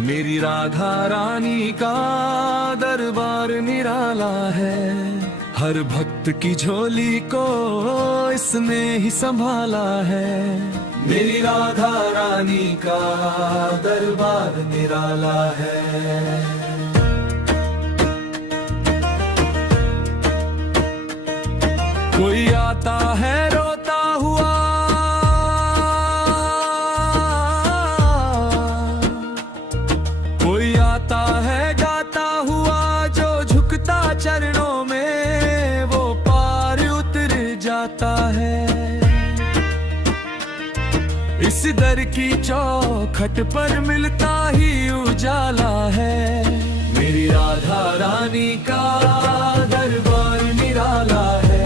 मेरी राधा रानी का दरबार निराला है, हर भक्त की झोली को इसने ही संभाला है। मेरी राधा रानी का दरबार निराला है। कोई आता है रोता हुआ, कोई आता है गाता हुआ, जो झुकता चरणों में वो पार उतर जाता है। इस दर की चौखट पर मिलता ही उजाला है। मेरी राधा रानी का दरबार निराला है,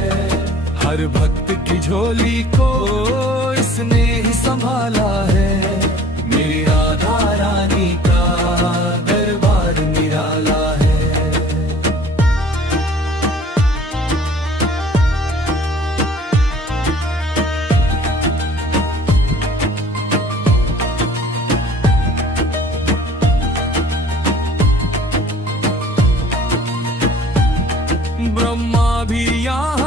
हर भक्त की झोली को इसने ही संभाला है। मेरी राधा रानी का दरबार निराला है। ब्रह्मा भी यहाँ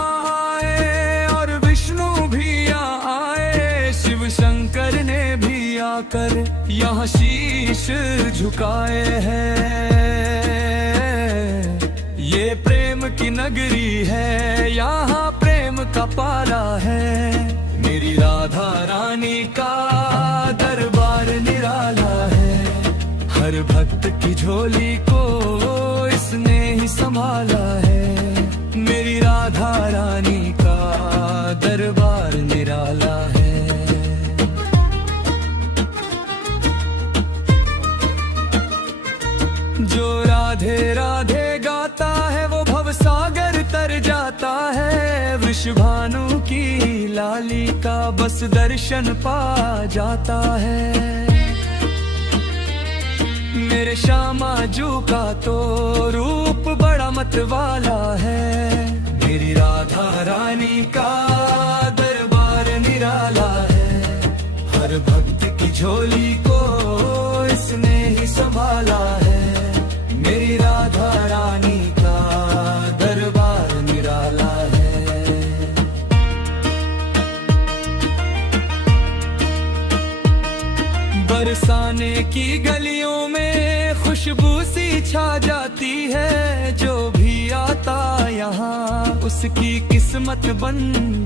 कर यहाँ शीश झुकाए हैं। ये प्रेम की नगरी है, यहाँ प्रेम का पारा है। मेरी राधा रानी का दरबार निराला है, हर भक्त की झोली को इसने ही संभाला है। मेरी राधा रानी का दरबार निराला है। जो राधे राधे गाता है वो भवसागर तर जाता है। वृषभानु की लाली का बस दर्शन पा जाता है। मेरे श्यामा जू का तो रूप बड़ा मतवाला है। मेरी राधा रानी का दरबार निराला है, हर भक्त की झोली को इसने ही संभाला है। मेरी राधा रानी का दरबार निराला है। बरसाने की गलियों में खुशबू सी छा जाती है। जो भी आता यहाँ उसकी किस्मत बन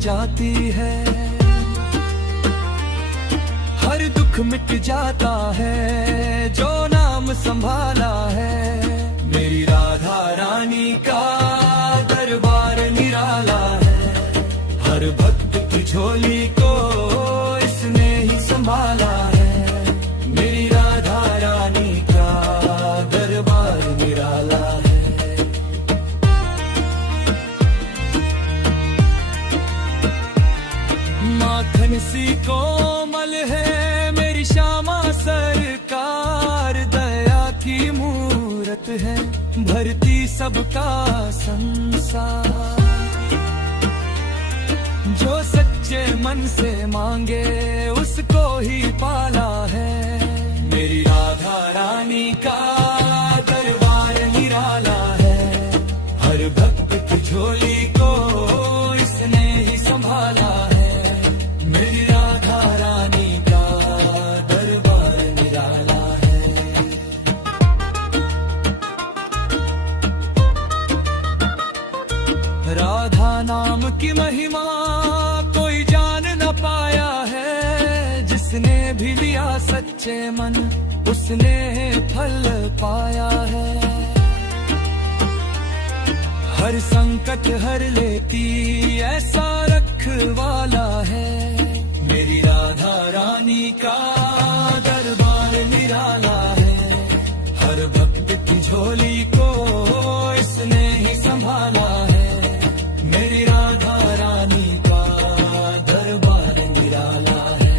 जाती है। हर दुख मिट जाता है जो नाम संभाला है। मेरी राधा रानी का दरबार निराला है, हर भक्त की झोली को इसने ही संभाला है। मेरी राधा रानी का दरबार निराला है। माखन सी कोमल है मेरी श्यामा सरकार, दया की मूरत है भरती सबका संसार। जो सच्चे मन से मांगे उसको ही पाला है। मेरी राधा रानी का दरबार निराला है, हर भक्त की झोली को इसने ही संभाला है। मेरी राधा रानी का दरबार निराला है। राधा नाम की महिमा कोई जान न पाया है। जिसने भी लिया सच्चे मन उसने फल पाया है। हर संकट हर लेती ऐसा रखवाला है। मेरी राधा रानी का दरबार निराला है, हर भक्त की झोली को इसने ही संभाला है। मेरी राधा रानी का दरबार निराला है।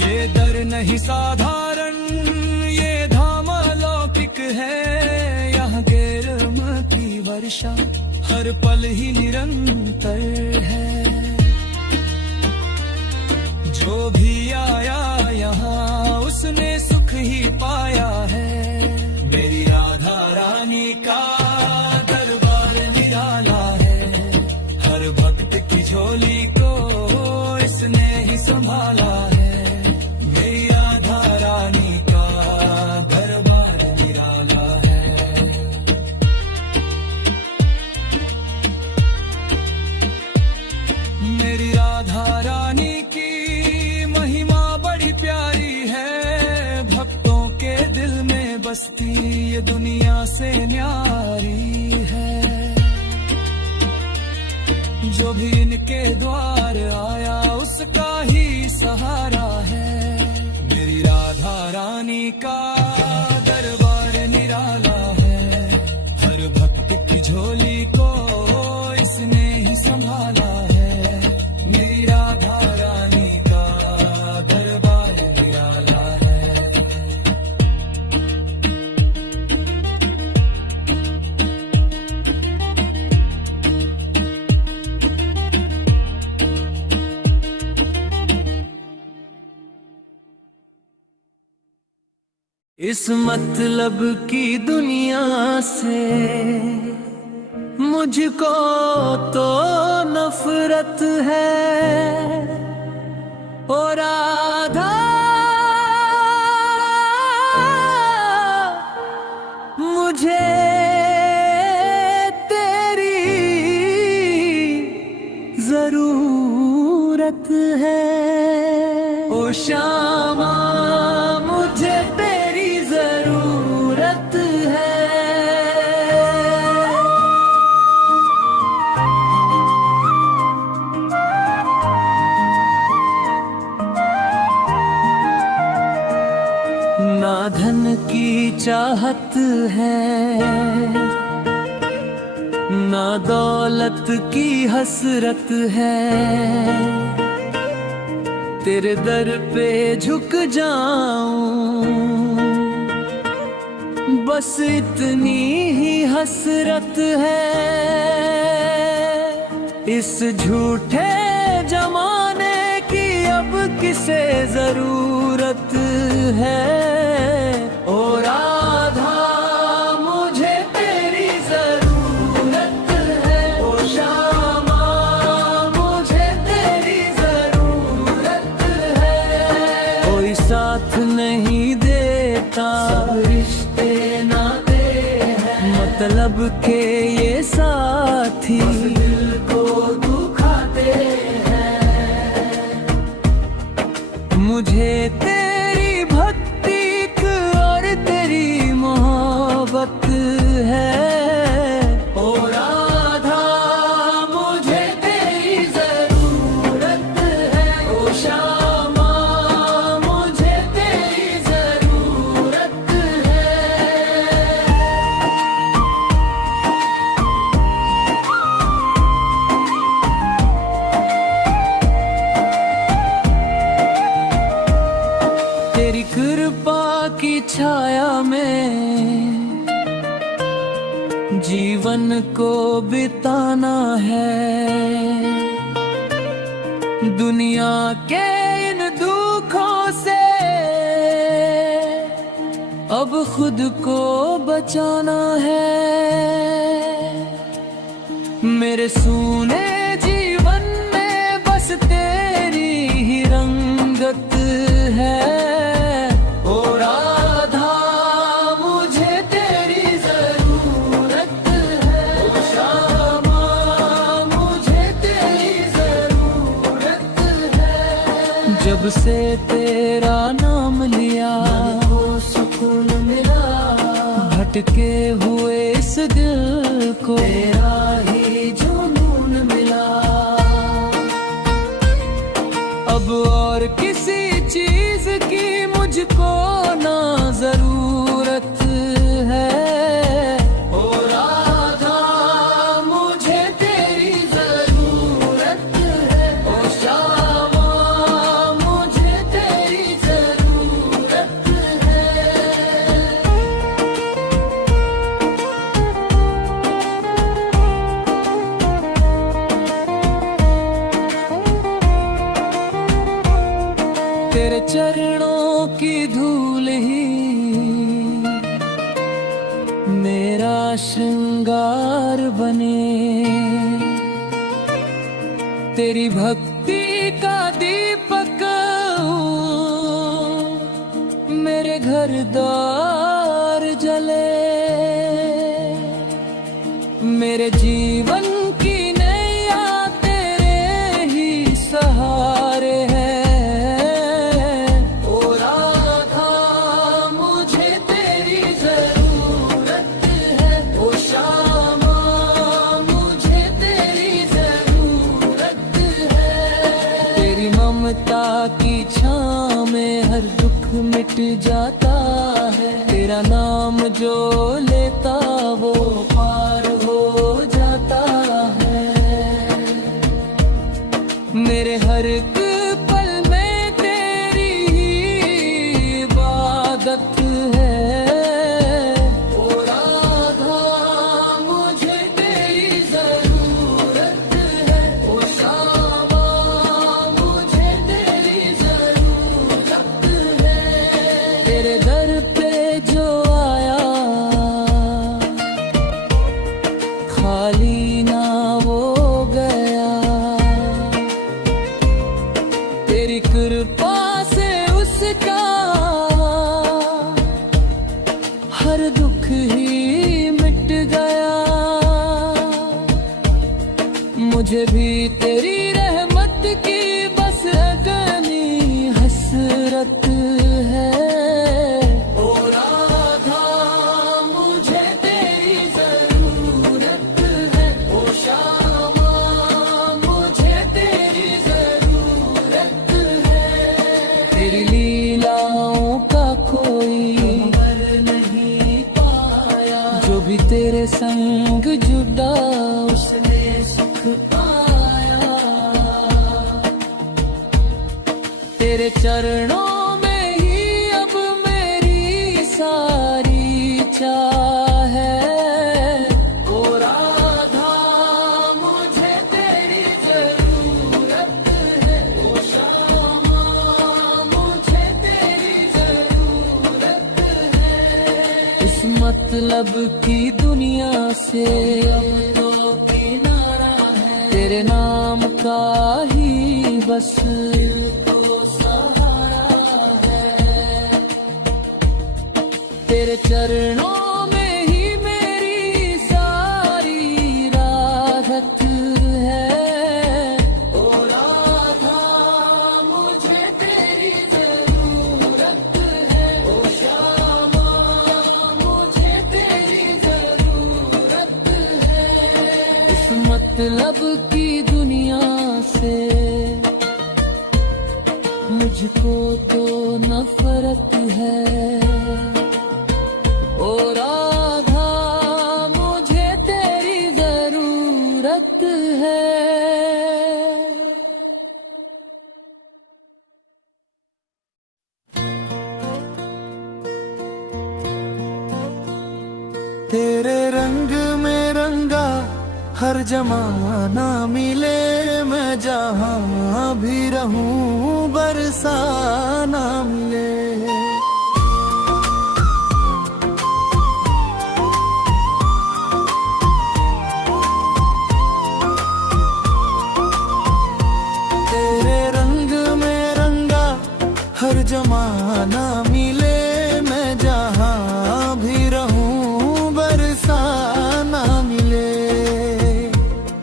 ये दर नहीं साधारण, ये धाम अलौकिक है। यहाँ गेरम की वर्षा हर पल ही निरंतर है। जो भी आया यहाँ उसने सुख ही पाया है। मेरी राधा रानी का दरबार निराला है, हर भक्त की झोली को इसने ही संभाला है। मेरी राधा रानी का दरबार निराला है। मेरी राधा रानी की महिमा बड़ी प्यारी है, भक्तों के दिल में बसती ये दुनिया से न्यारी है। जो भी इनके द्वार आया उसका ही सहारा है। मेरी राधा रानी का दरबार निराला है, हर भक्त की झोली को इसने ही संभाला है। मेरी राधा रानी का दरबार निराला है। इस मतलब की दुनिया से मुझको तो नफरत है। ओ राधा मुझे तेरी जरूरत है। ओ श्यामा मुझे तेरी जरूरत है। ना धन की चाहत है, ना दौलत की हसरत है। तेरे दर पे झुक जाऊं बस इतनी ही हसरत है। इस झूठे जमाने की अब किसे जरूरत है। ओ राधा मुझे तेरी जरूरत है। ओ श्यामा मुझे तेरी जरूरत है। कोई साथ नहीं देता, रिश्ते नाते हैं, मतलब के ये साथी दिल को दुखाते हैं। मुझे तेरी भक्ति और तेरी मोहब्बत है। ओ राधा मुझे तेरी जरूरत है। ओ श्यामा मुझे तेरी जरूरत है। तेरी कृपा की छाया में जीवन को बिताना है। दुनिया के इन दुखों से अब खुद को बचाना है। मेरे सूने जीवन में बस तेरी ही रंगत है। ओ राधा मुझे तेरी जरूरत है। ओ श्यामा मुझे तेरी जरूरत है। जब से तेरा नाम लिया को सुकून मिला, भटके हुए इस दिल को तेरा ही जुनून मिला। अब और किसी चीज की मुझको ना जरूरत है। ओ राधा मुझे तेरी जरूरत है। ओ श्यामा मुझे तेरी जरूरत है। चरणों की धूल ही मेरा श्रृंगार बने, तेरी भक्ति का दीपक मेरे घर द्वार जले। मेरे जीवन की नैया तेरे ही सहारे है। ओ राधा मुझे तेरी जरूरत है, ओ श्यामा मुझे तेरी जरूरत है। तेरी ममता की छाँव में हर दुख मिट जाता है, तेरा नाम जो लेता वो पार हो जाता है। मेरे हर एक पल में तेरी ही इबादत है। ओ राधा मुझे तेरी जरूरत है, ओ श्यामा मुझे तेरी जरूरत है। तेरे दर पे जो आया खाली ना वो गया, तेरी कृपा से उसका हर दुख ही मिट गया। मुझे भी तेरी रहमत की बस अगनी हसरत है। ओ राधा मुझे तेरी जरूरत है, ओ श्यामा मुझे तेरी जरूरत है। तेरी लीलाओं का कोई अमर नहीं पाया, जो भी तेरे संग जुड़ा उसने सुख पाया। तेरे चरणों में ही अब मेरी सारी चाह है। ओ राधा मुझे तेरी जरूरत है, ओ श्यामा मुझे तेरी जरूरत है। इस मतलब की दुनिया से अब तो किनारा है, तेरे नाम का ही बस दिल को सहारा है। तेरे चरणों में ही मेरी सारी राहत है। ओ राधा मुझे तेरी जरूरत है, ओ श्यामा मुझे तेरी जरूरत है। इस मतलब की दुनिया से मुझको तो नफरत है। ओ राधा मुझे तेरी जरूरत है। तेरे रंग में रंगा हर जमाना मिले, मैं जहाँ भी रहूं बरसाना मिले। तेरे रंग में रंगा हर जमाना मिले, मैं जहाँ भी रहूं बरसाना मिले।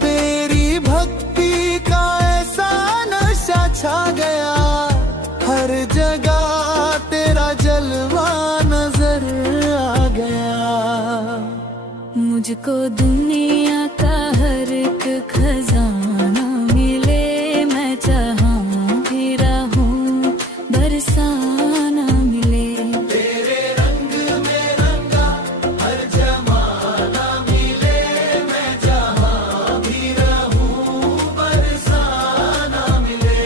तेरी भक्ति का ऐसा नशा छा गया, हर जगह तेरा जलवा नजर आ गया। मुझको दुनिया का हर एक खजाना मिले, मैं जहाँ भी रहूं बरसाना मिले। तेरे रंग में रंगा हर जमाना मिले, मैं जहाँ भी रहूं बरसाना मिले।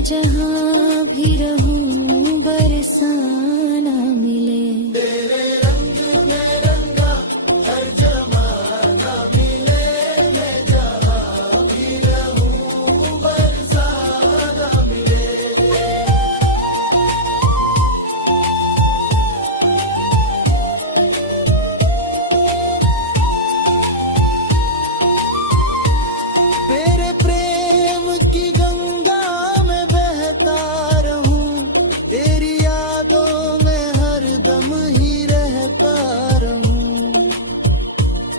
मैं जहाँ भी रहूं बरसाना मिले। तेरे रंग में रंगा हर जमाना मिले, मैं जहाँ भी रहूं बरसाना मिले। तेरे प्रेम की गंगा में बहता रहूं, तेरी यादों में हरदम ही रहता रहूं।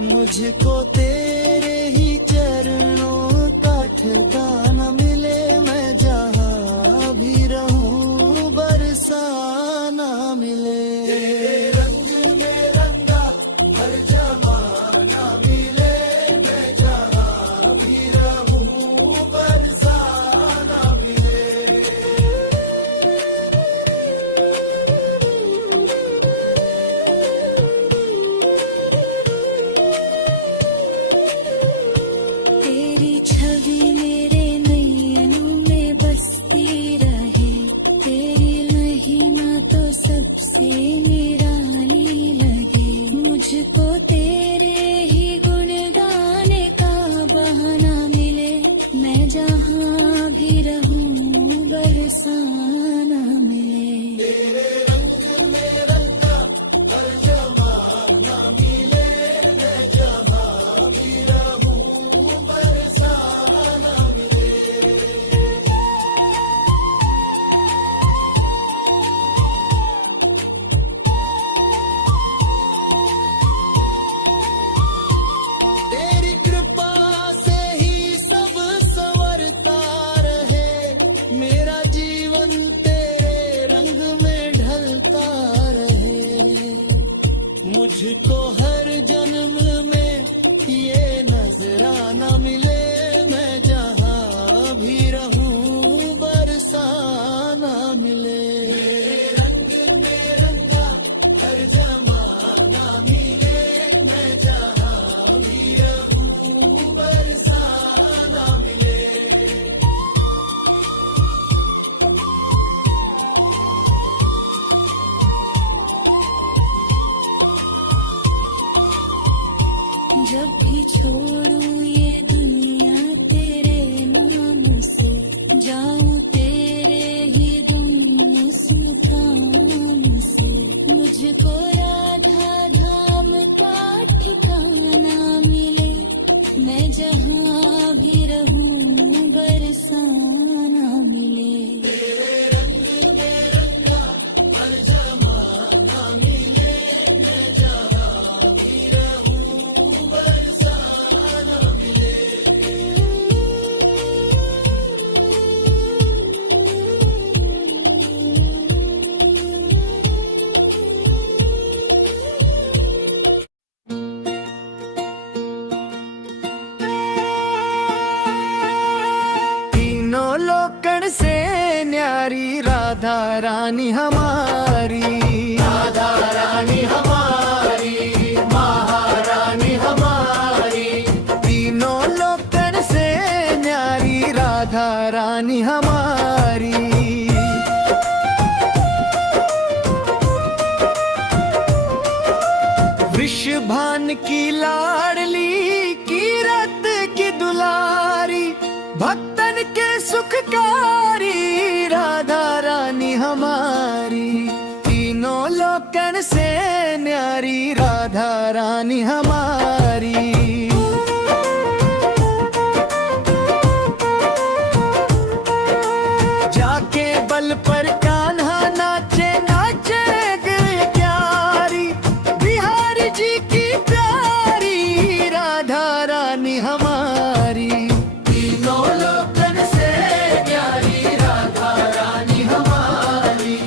मुझको तेरे ही चरणों का ठिकाना मिले, मैं जहाँ भी रहूं बरसाना मिले। तेरे रंग में रंगा हर जमाना मिले, मैं जहाँ भी रहूं बरसाना मिले। तेरी छवि मेरे नयनों में बसती रहे, तेरी महिमा तो सबसे निराली लगे। मुझको तेरे ही गुण गाने का बहाना मिले, मैं जहाँ भी रहूं बरसाना मिले। तेरे रंग में रंगा हर जमाना मिले, मैं जहाँ भी रहूं बरसाना मिले। तेरी कृपा से ही सब संवरता रहे, मेरा जीवन तेरे रंग में ढलता रहे। मुझको हर जन्म में ये नजराना मिले, मैं जहाँ भी रहूं बरसाना मिले। रंग में रंगा हर जमाना मिले, मैं जहाँ भी रहूं बरसाना मिले। जब भी छोड़ूं ये दुनिया तेरे नाम से, जाऊं तेरे ही गुम सुल्तान से। मुझको राधा धाम का ठिकाना मिले, मैं जहाँ भी रहूं बरसाना मिले। हर जमाना मिले, मैं जहाँ भी रहूं बरसाना मिले। तीनों लोकन से न्यारी राधा रानी हमारी, राधा रानी हमारी, महारानी हमारी। तीनों लोकन से न्यारी राधा रानी हमारी। वृषभान की लाडली, कीरत की दुलारी, भक्तन के सुखकारी राधा रानी हमारी। तीनों लोकन से न्यारी राधा रानी हमारी। जाके बल पर कान्हा नाचे नाचे गए क्यारी, बिहारी जी की प्यारी राधा रानी हमारी। तीनों लोकन से न्यारी राधा रानी हमारी।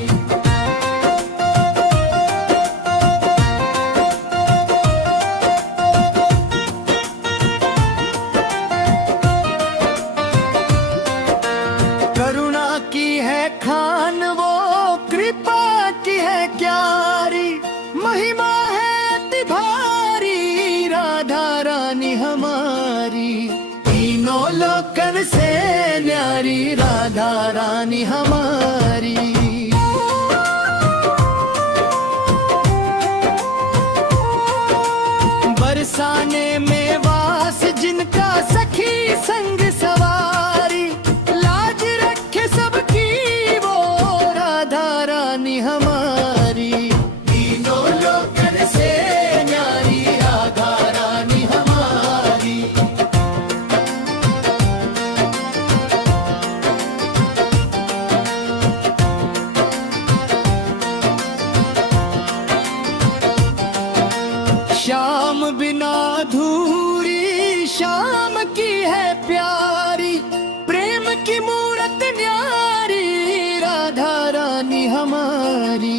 करुणा की है खान वो, कृपा की है क्यारी, महिमा है अति भारी राधा रानी हमारी। तीनों लोकन से न्यारी राधा राधा रानी हमारी। बरसाने में वास जिनका सखी संग सवारी, लाज रखे सबकी वो राधा रानी हमारी। तीनों लोकन से न्यारी राधा रानी हमारी। श्याम बिना अधूरी शाम की है प्यारी, प्रेम की मूरत न्यारी राधा रानी हमारी।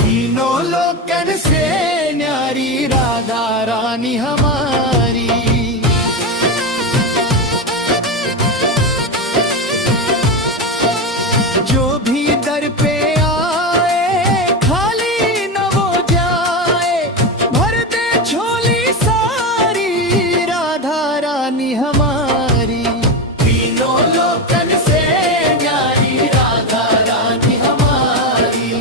तीनों लोकन से न्यारी राधा रानी हमारी। जो भी दर पे आए खाली न वो जाए, भर दे झोली सारी राधा रानी हमारी। तीनों लोकन से न्यारी राधा रानी हमारी।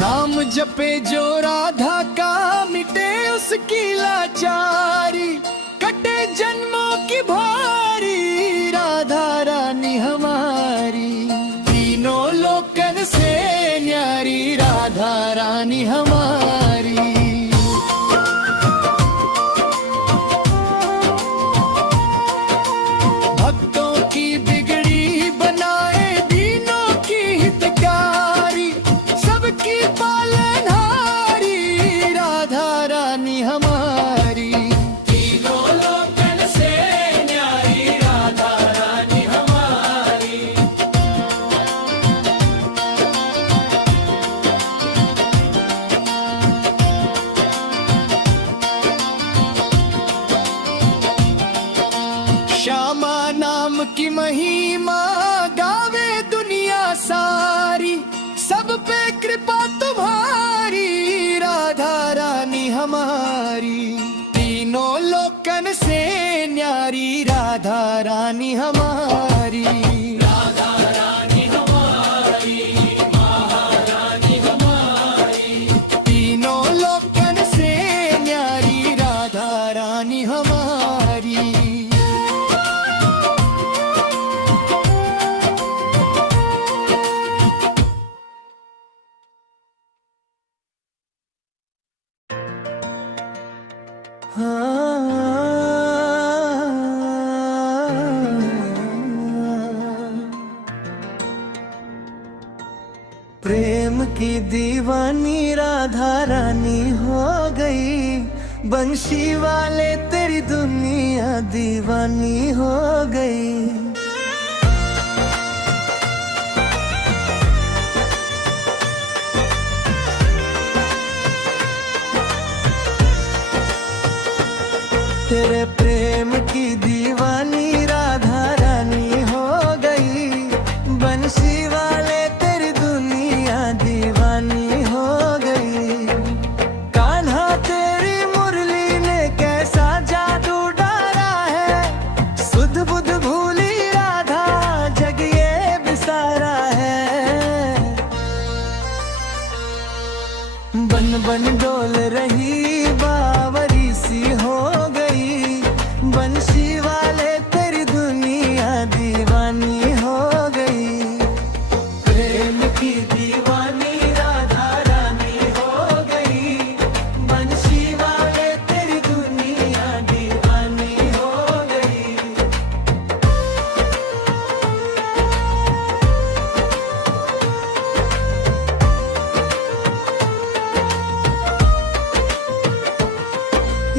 नाम जपे जो राधा का मिटे उसकी लाचारी, कटे जन्मों की भारी राधा रानी हमारी। तीनों लोकन से न्यारी राधा रानी हमारी। भक्तों की बिगड़ी बनाए दीनों की हितकारी, सबकी पालनहारी राधा रानी हमारी। तीनों लोकन से न्यारी राधा रानी हमारी। श्यामा नाम की महिमा गावे दुनिया सारी, सब पे कृपा तुम्हारी राधा रानी हमारी। तीनों लोकन से न्यारी राधा रानी हमारी। राधा रानी हमारी, महारानी हमारी। तीनों लोकन से न्यारी राधा रानी हमारी। प्रेम की दीवानी राधा रानी हो गई, बंशी वाले तेरी दुनिया दीवानी हो गई। तेरे प्रेम की दीवानी राधा रानी हो गई, बंशी वाले तेरी दुनिया दीवानी हो गई। कान्हा तेरी मुरली ने कैसा जादू डाला है, सुध बुध भूली राधा जग ये बिसारा है। बन बन डोल रही बावरी सी हो गई, बंशी वाले तेरी दुनिया दीवानी हो गई। प्रेम की दीवानी राधा रानी हो गई, बंशी वाले तेरी दुनिया दीवानी हो गई।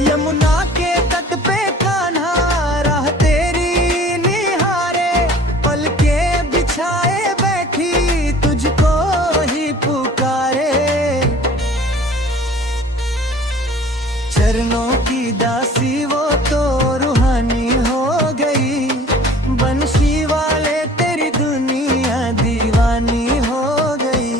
यमुना के तट पे कान्हा राह तेरी निहारे, पलके बिछाए बैठी तुझको ही पुकारे। चरणों की दासी वो तो रूहानी हो गई, बंशी वाले तेरी दुनिया दीवानी हो गई।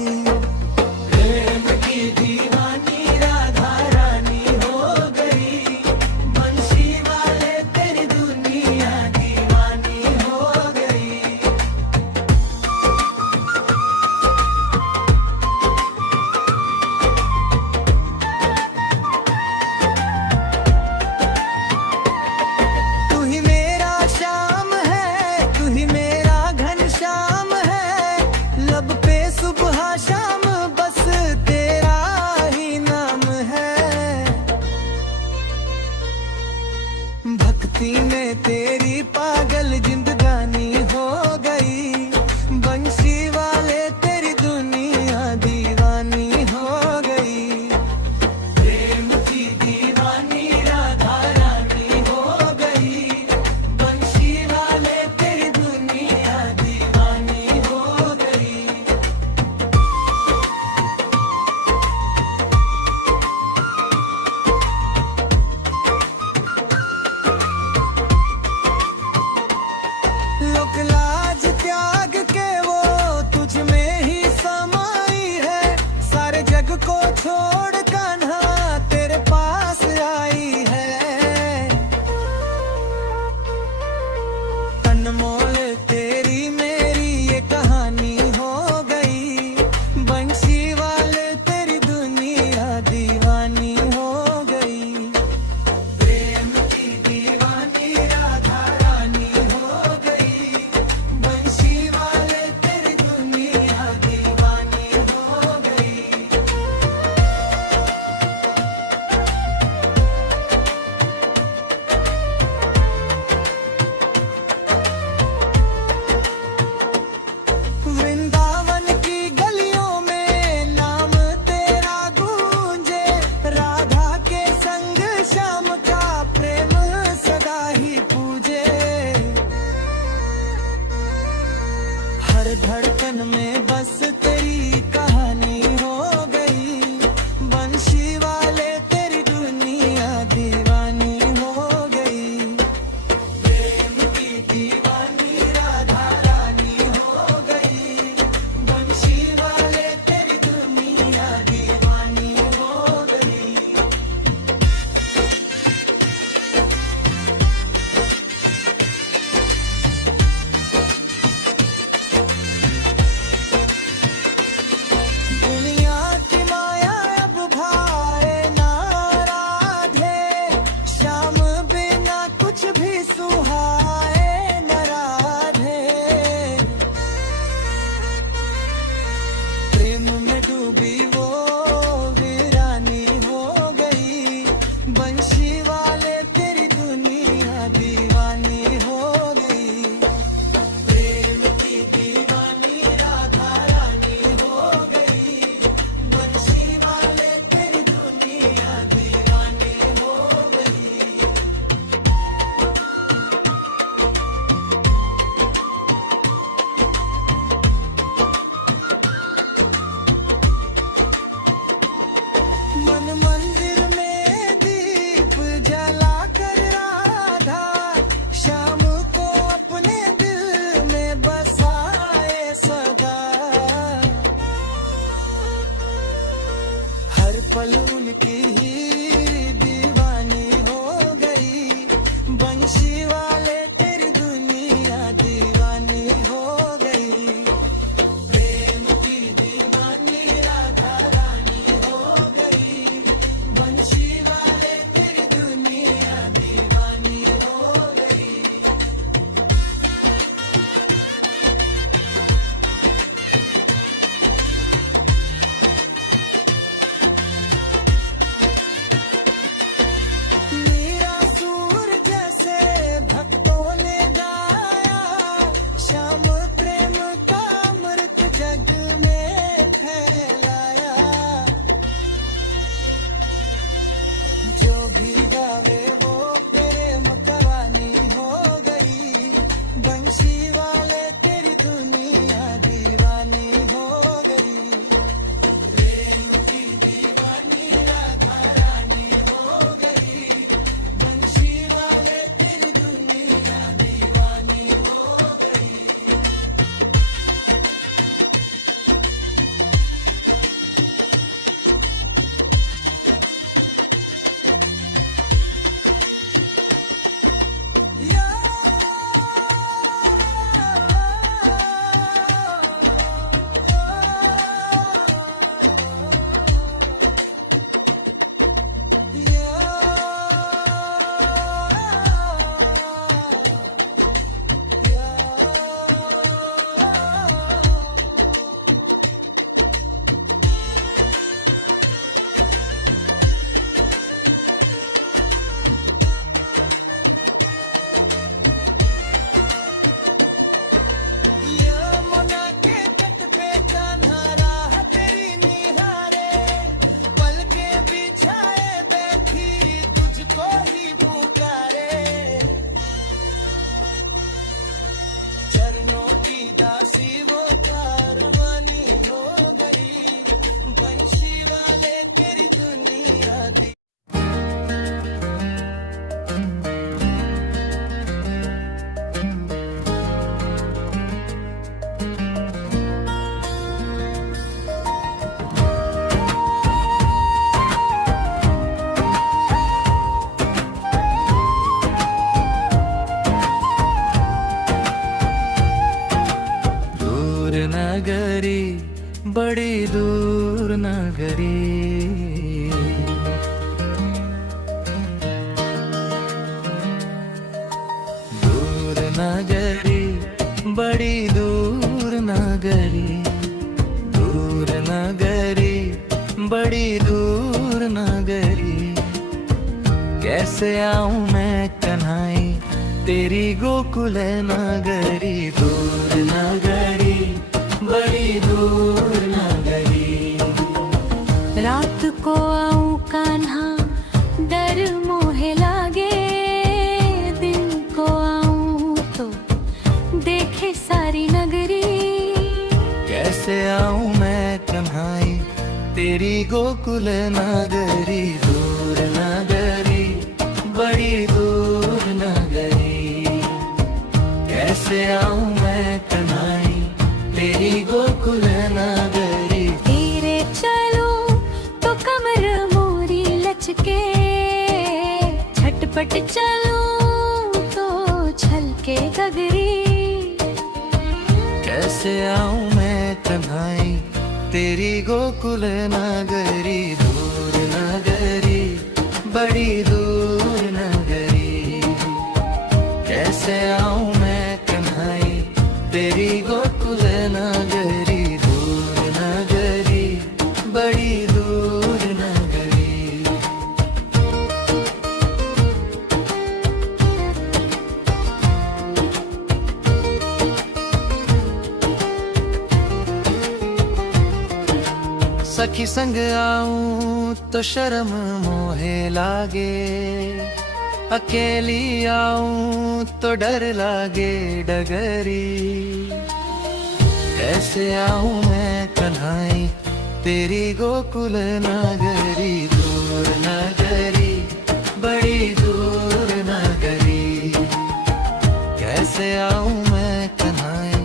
जग को छोड़ कान्हा तेरे पास आई है। अनमोल तेरी मेरी ये कहानी हो गई, बंसी वाले तेरी दुनिया दीवानी हो गई। प्रेम की दीवानी राधा रानी हो गई, बंसी वाले तेरी दुनिया दीवानी हो गई। वृंदावन की गलियों में नाम तेरा गूंजे, राधा के संग श्याम का प्रेम सदा ही पूजे। हर धड़कन में बस तेरी कहानी हो गई, बंशी वाले तेरी दुनिया दीवानी हो गई। प्रेम की दीवानी राधा रानी हो गई, बंशी वाले तेरी दुनिया दीवानी हो गई। दुनिया की माया अब भाए ना राधे, श्याम बिना कुछ भी सुहाए न राधे। प्रेम में डूबी वो वीरानी हो गई, बंशी वाले तेरी दुनिया दीवानी हो गई। प्रेम की दीवानी राधा रानी हो गई, बंशी वाले तेरी दुनिया दीवानी हो गई। मन मंदिर में दीप जला कर राधा श्याम को अपने दिल में बसाए सदा। हर पल उनकी ही दीवानी हो गई, बंशी वाले तेरी दुनिया दीवानी हो गई। प्रेम की दीवानी राधा रानी हो गई, बंशी वाले तेरी दुनिया दीवानी हो गई। बड़ी दूर नगरी। कैसे आऊं मैं कन्हाई तेरी गोकुल नगरी। दूर नगरी बड़ी दूर नगरी। रात को आऊं कान्हा डर मोहे लागे, दिन को आऊं तो देखे सारी नगरी। कैसे आऊं मैं कन्हाई तेरी गोकुल नगरी। दूर नगरी बड़ी दूर नगरी। कैसे आऊं मैं कन्हाई तेरी गोकुल नगरी। धीरे चलो तो कमर मोरी लचके, झटपट चलो तो छलके गगरी। कैसे आऊं मैं कन्हाई तेरी गोकुल नगरी। दूर नगरी बड़ी दूर नगरी। कैसे आऊं मैं कन्हाई तेरी गोकुल नगरी। दूर नगरी बड़ी दूर नगरी। सखी संग आऊं तो शर्म मोहे लागे, अकेली आऊं तो डर लागे डगरी। कैसे आऊं मैं कन्हाई तेरी गोकुल नगरी। दूर नगरी बड़ी दूर नगरी। कैसे आऊं मैं कन्हाई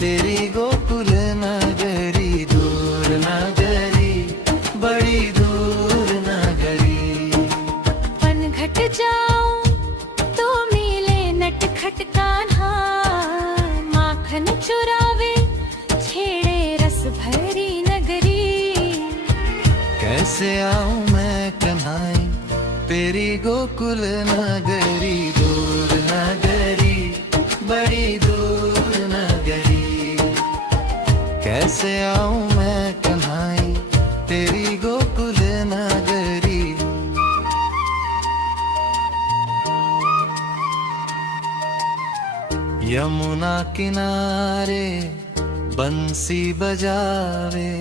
तेरी गोकुल नगरी। दूर नगरी बड़ी दूर नगरी। पन घट जाऊं तो मिले नटखट कान्हा, माखन चुरावे छेड़े रस भरी नगरी। कैसे आऊं मैं कन्हाई तेरी गोकुल नगरी। दूर नगरी बड़ी दूर नगरी। कैसे आऊं मैं कन्हाई तेरी गोकुल नगरी। यमुना किनारे बंसी बजावे,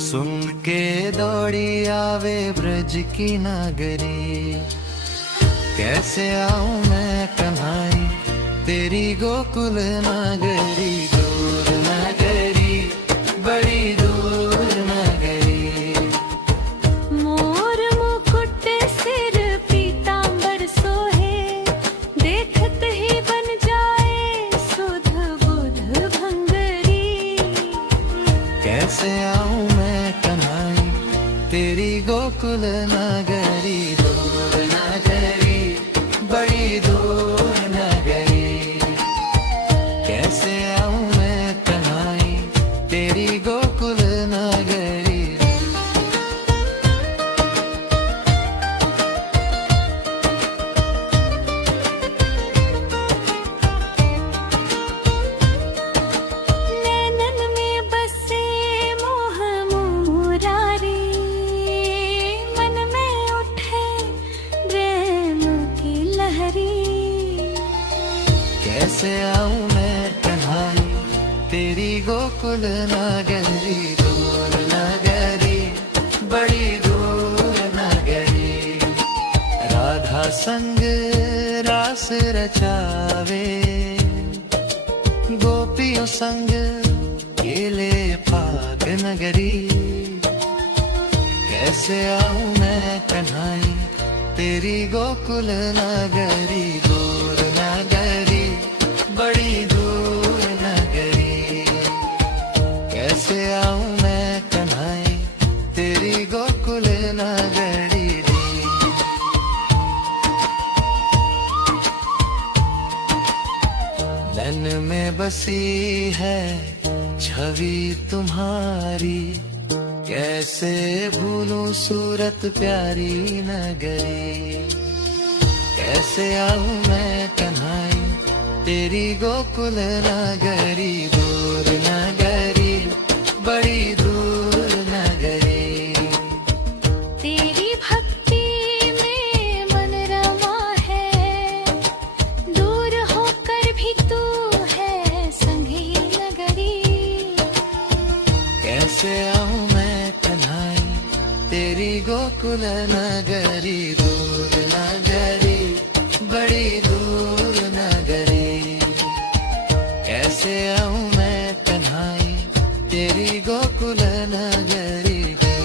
सुन के दौड़ी आवे ब्रज की नगरी। कैसे आऊं मैं कन्हाई तेरी गोकुल नगरी। दूर नगरी बड़ी दूर नगरी। मोर मुकुट सिर पीतांबर सोहे, देखत ही बन जाए सुध बुध भंगरी। कैसे आऊं मैं कन्हाई तेरी गोकुल नगरी। दूर नगरी बड़ी दूर नगरी। कैसे आऊं मैं कन्हाई तेरी गोकुल नगरी। नैनन में बसे मोह मुरारी, मन में उठे प्रेम की लहरी। कैसे आऊं मैं कन्हाई तेरी गोकुल नगरी। दूर नगरी बड़ी दूर नगरी। राधा संग रास रचावे, गोपियों संग केले फाग नगरी। कैसे आऊं मैं कन्हाई तेरी गोकुल नगरी। दूर नगरी बड़ी दूर नगरी। कैसे आऊं मैं कन्हाई तेरी गोकुल नगरी। लन में बसी है छवि तुम्हारी, कैसे भूलूं सूरत प्यारी नगरी। कैसे आऊं मैं कन्हाई तेरी गोकुल नगरी। दूर नगरी बड़ी दूर नगरी। तेरी गोकुल नगरी दूर नगरी बड़ी दूर नगरी कैसे आऊं मैं तन्हाई तेरी गोकुल नगरी गई।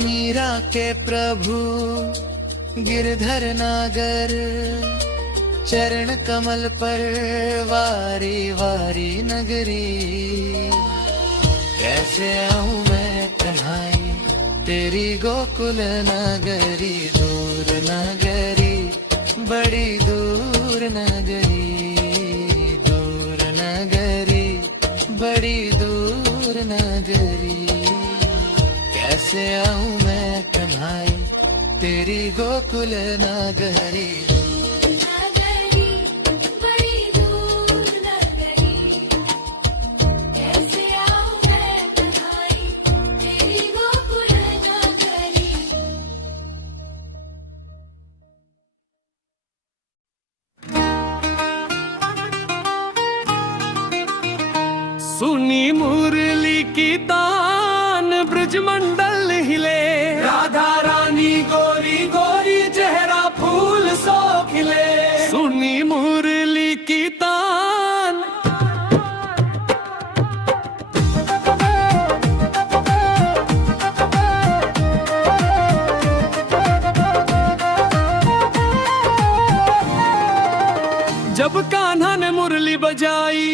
मीरा के प्रभु गिरधर नागर चरण कमल पर वारी वारी नगरी कैसे आऊं मैं तन्हाई तेरी गोकुल नगरी दूर नगरी बड़ी दूर नगरी दूर नगरी बड़ी दूर नगरी कैसे आऊं मैं तन्हाई तेरी गोकुल नगरी। नगरी बड़ी दूर नगरी कैसे आऊं मैं तन्हाई तेरी गोकुल नगरी। सुनी मुरली की तान ब्रजमंडल हिले राधा रानी गोरी गोरी चेहरा फूल सो खिले। सुनी मुरली की तान जब कान्हा ने मुरली बजाई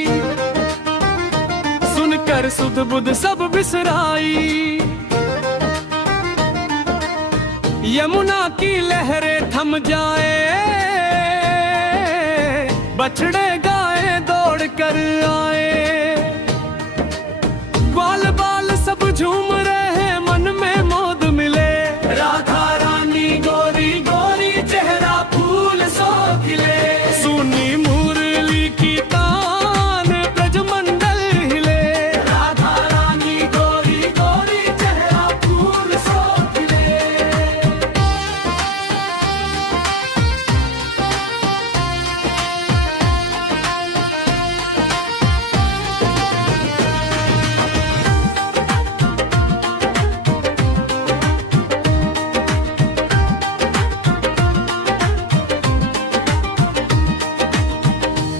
सुनकर सुध बुध सब बिसराई। यमुना की लहरें थम जाए बछड़े गाए दौड़ कर आए। ग्वाल बाल सब झूम रहे मन में मोद मिले राधा रानी गोरी गोरी चेहरा फूल सो खिले। सुनी मुरली की तान ब्रजमंडल हिले राधा रानी गोरी गोरी चेहरा फूल सो खिले।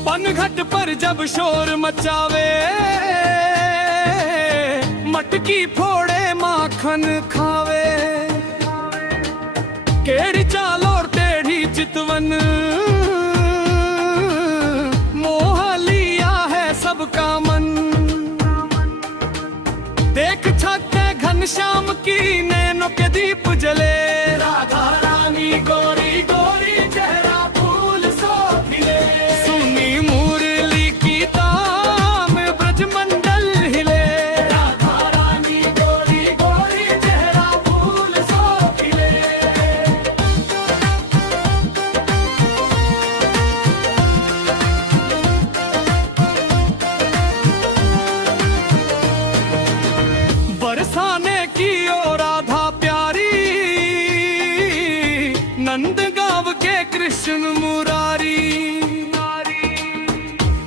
पनघट पर जब शोर मचावे मटकी फोड़े माखन खावे। केड़ी चाल और टेढ़ी चितवन मोह लिया है सबका मन। देख छके घनश्याम की नैनों के दीप जले राधा रानी गोरी गोरी चेहरा फूल सो खिले। सुनी मुरली की तान ब्रजमंडल हिले राधा रानी गोरी गोरी चेहरा फूल सो खिले। बरसाने की ओ राधा प्यारी नंद गांव के कृष्ण मुरारी।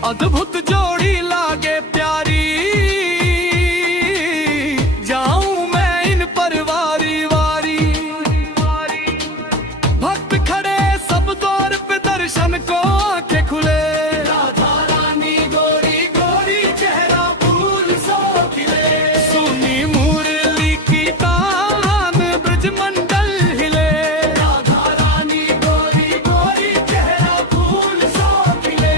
अद्भुत जोड़ी लागे प्यारी जाऊं मैं इन पर वारी वारी। भक्त खड़े सब द्वार पे दर्शन को आंखें खुले राधा रानी गोरी गोरी चेहरा फूल सो खिले। सुनी मुरली की तान ब्रजमंडल हिले राधा रानी गोरी गोरी चेहरा फूल सो खिले।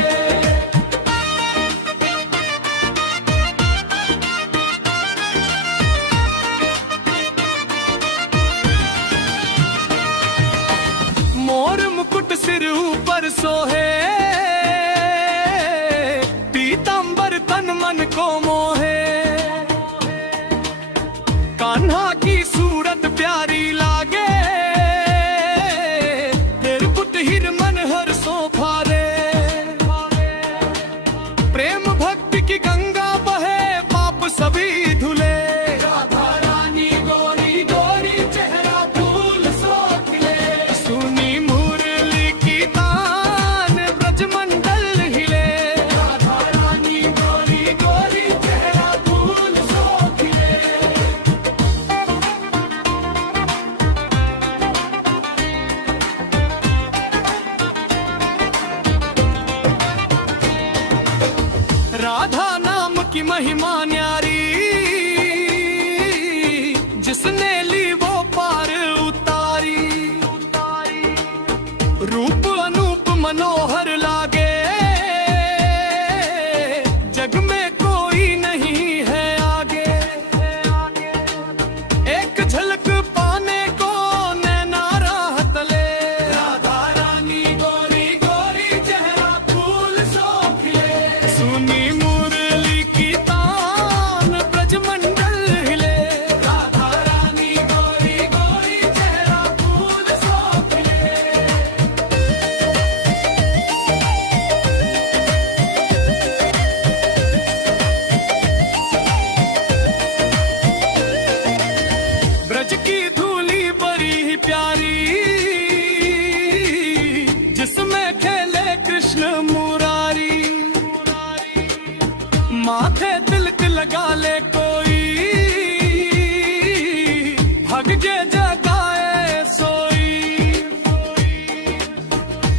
मोर मुकुट सिर ऊपर सोहे पीतांबर तन मन को मोहे। कान्हा की सूरत प्यारी लागे निर्बुत हिर मन हर सो फारे। प्रेम भक्ति की गंगा बहे पाप सभी धुले राधा रानी गोरी गोरी चेहरा फूल सो खिले। सुनी मुरली की तान की महिमा न्यारी, जिसने ली वो पार उतारी। रूप अनूप मनोहर लागे, जग में कोई नहीं है आगे। एक झलक पाने को नैना राहत ले, राधा रानी गोरी गोरी चेहरा फूल सो खिले। सुनी मुरली की तान ब्रजमंडल हिले, राधा रानी गोरी गोरी चेहरा फूल सो खिले। ब्रज की धूली बड़ी ही प्यारी, जिसमें खेले कृष्ण मुरारी। माथे तिलक लगा ले कोई, भगजे जगाए सोई।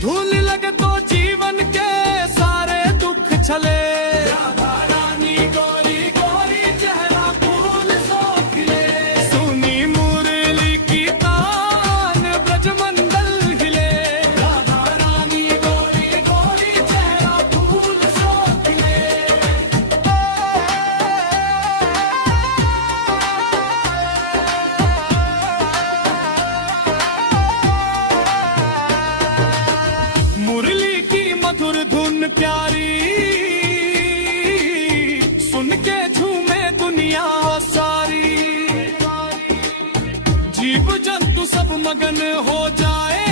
धूल लगे तो जीवन के सारे दुख छले, राधा रानी गोरी गोरी चेहरा फूल सो खिले। सुनी मुरली की तान ब्रजमंडल हिले, राधा रानी गोरी गोरी चेहरा फूल सो खिले। मुरली की मधुर धुन प्यारी, सुन के झूमे दुनिया सारी। जीव जंतु सब मगन हो जाए,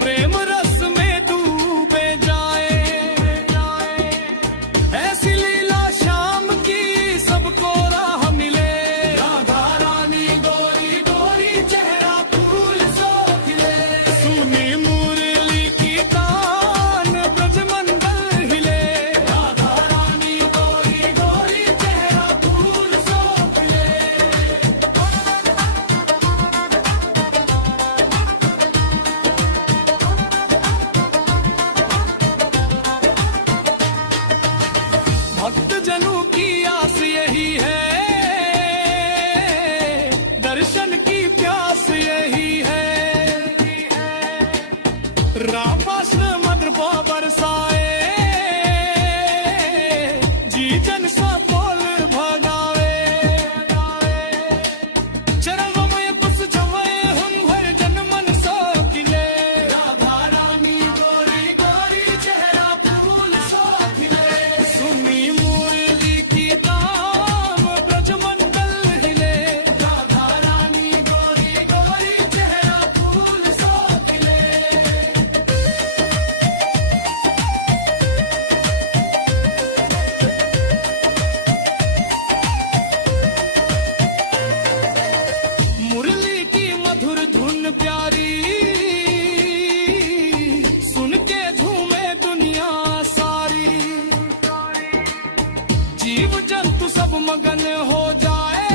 प्रेम रस में डूबे जाए। ऐसी लीला शाम की सबको राह मिले, राधा रानी गोरी गोरी चेहरा फूल सो खिले। सुनी मुरली की तान ब्रजमंडल हिले, राधा रानी गोरी गोरी चेहरा फूल सो खिले। भक्त जनों की आस यही है, दर्शन की प्यास यही है। रामाश्र मधुर बरसाए, जी जन सा बोल भगावे। चरणों में कुछ जमाए हम हर जन मन सो खिले, राधा रानी गोरी गोरी चेहरा फूल सो खिले। सुनी मुरली की तान ब्रजमंडल हिले, राधा रानी गोरी गोरी चेहरा फूल सो खिले। मुरली की मधुर धुन प्यारी, सुन के झूमे दुनिया सारी। जीव जंतु सब मगन हो जाए,